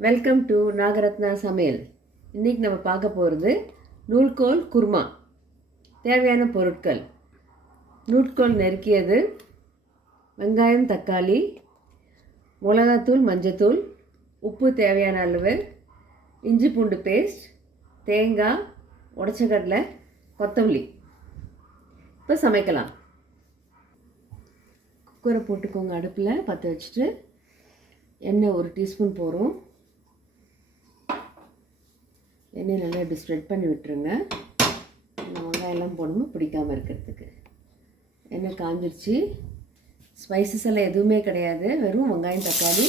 Welcome to Nagarathna சமையல். இன்றைக்கி நம்ம பார்க்க போகிறது நூல்கோல் குருமா. தேவையான பொருட்கள்: நூல்கோல் நெருக்கியது, வெங்காயம், தக்காளி, மிளகாத்தூள், மஞ்சத்தூள், உப்பு தேவையான அளவு, இஞ்சி பூண்டு பேஸ்ட், தேங்காய், உடைச்ச கடலை, கொத்தமல்லி. இப்போ சமைக்கலாம். குக்கரை போட்டுக்கோங்க. அடுப்பில் பற்ற வச்சுட்டு எண்ணெய் 1 டீஸ்பூன் போகிறோம். எண்ணெய் நல்லா இப்படி ஸ்ப்ரெட் பண்ணி விட்டுருங்க. வெங்காயம்லாம் போடணும் பிடிக்காமல் இருக்கிறதுக்கு. எண்ணெய் காஞ்சிடுச்சு. ஸ்பைசஸ் எல்லாம் எதுவுமே கிடையாது, வெறும் வெங்காயம், தக்காளி,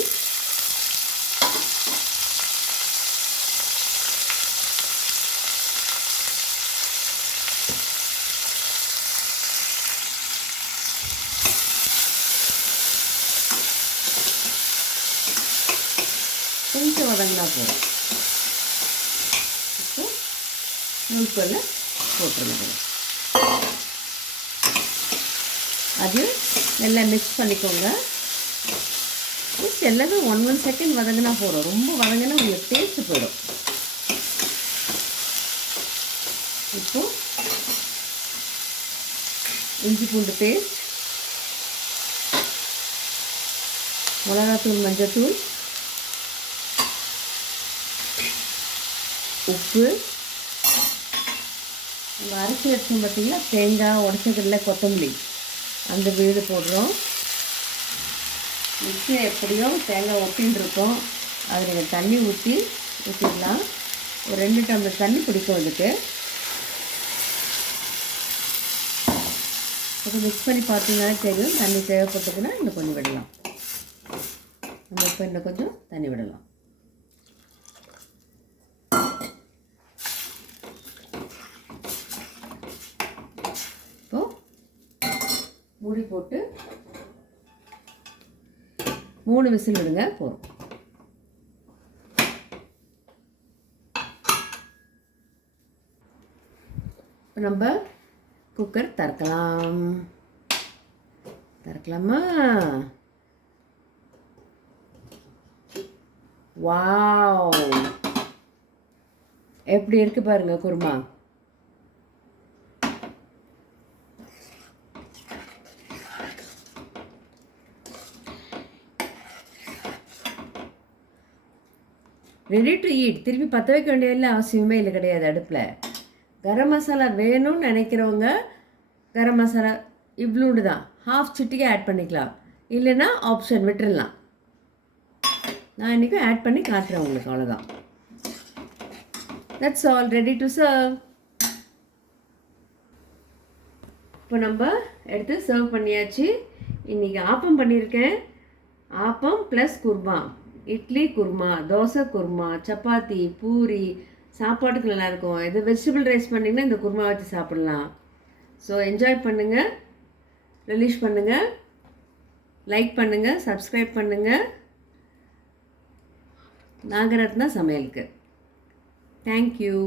கொஞ்சம் வதங்கினா போதும். இப்போ நூல்கோலை போட்டுருங்க. அது நல்லா மிக்ஸ் பண்ணிக்கோங்க. எல்லாமே 1 செகண்ட் வதங்கினா போதும். ரொம்ப வதங்கினா உங்களுக்கு டேஸ்ட்டு போயிடும். இப்போ இஞ்சி பூண்டு பேஸ்ட், மிளகாத்தூள், மஞ்சத்தூள், உப்பு, நம்ம அரைச்சி வச்சோம் பார்த்திங்கன்னா தேங்காய், உடைச்ச கடலை, கொத்தமல்லி, அந்த வீடு போடுறோம். மிக்ஸி எப்படியும் தேங்காய் ஒட்டின்னு இருக்கோம். அது நீங்கள் தண்ணி ஊற்றிடலாம். ஒரு 2 டம்ளர் தண்ணி பிடிக்கும் அதுக்கு. அது மிக்ஸ் பண்ணி பார்த்தீங்கன்னா தெரியும். தண்ணி தேவைப்பட்டதுன்னா இன்னும் கொஞ்சம் விடலாம். நம்ம இப்போ இன்னும் கொஞ்சம் தண்ணி விடலாம். மூடி போட்டு 3 விசில் விடுங்க போதும். இப்போ நம்ம குக்கர் திறக்கலாமா? வாவ், எப்படி இருக்கு பாருங்க குருமா. Ready to eat. திருப்பி பற்ற வைக்க வேண்டியதில்லை, அவசியமே இல்லை, கிடையாது. அடுப்பில் கரம் மசாலா வேணும்னு நினைக்கிறவங்க கரம் மசாலா இவ்வளோண்டு தான், 1/2 சிட்டிக்கு ஆட் பண்ணிக்கலாம். இல்லைன்னா ஆப்ஷன் விட்டுடலாம். நான் இன்றைக்கி ஆட் பண்ணி காட்டுறேன் உங்களுக்கு, அவ்வளோதான். That's all, ready to serve. இப்போ நம்ம எடுத்து சர்வ் பண்ணியாச்சு. இன்றைக்கி ஆப்பம் பண்ணியிருக்கேன். ஆப்பம் ப்ளஸ் குருமா, இட்லி குருமா, தோசை குருமா, சப்பாத்தி, பூரி, சாப்பாட்டுக்கு நல்லாயிருக்கும். இது வெஜிடபிள் ரைஸ் பண்ணிங்கன்னா இந்த குருமா வச்சு சாப்பிட்லாம். ஸோ என்ஜாய் பண்ணுங்கள், ரிலீஸ் பண்ணுங்கள், லைக் பண்ணுங்கள், சப்ஸ்கிரைப் பண்ணுங்கள். நாகரத்னா சமையலுக்கு தேங்க்யூ.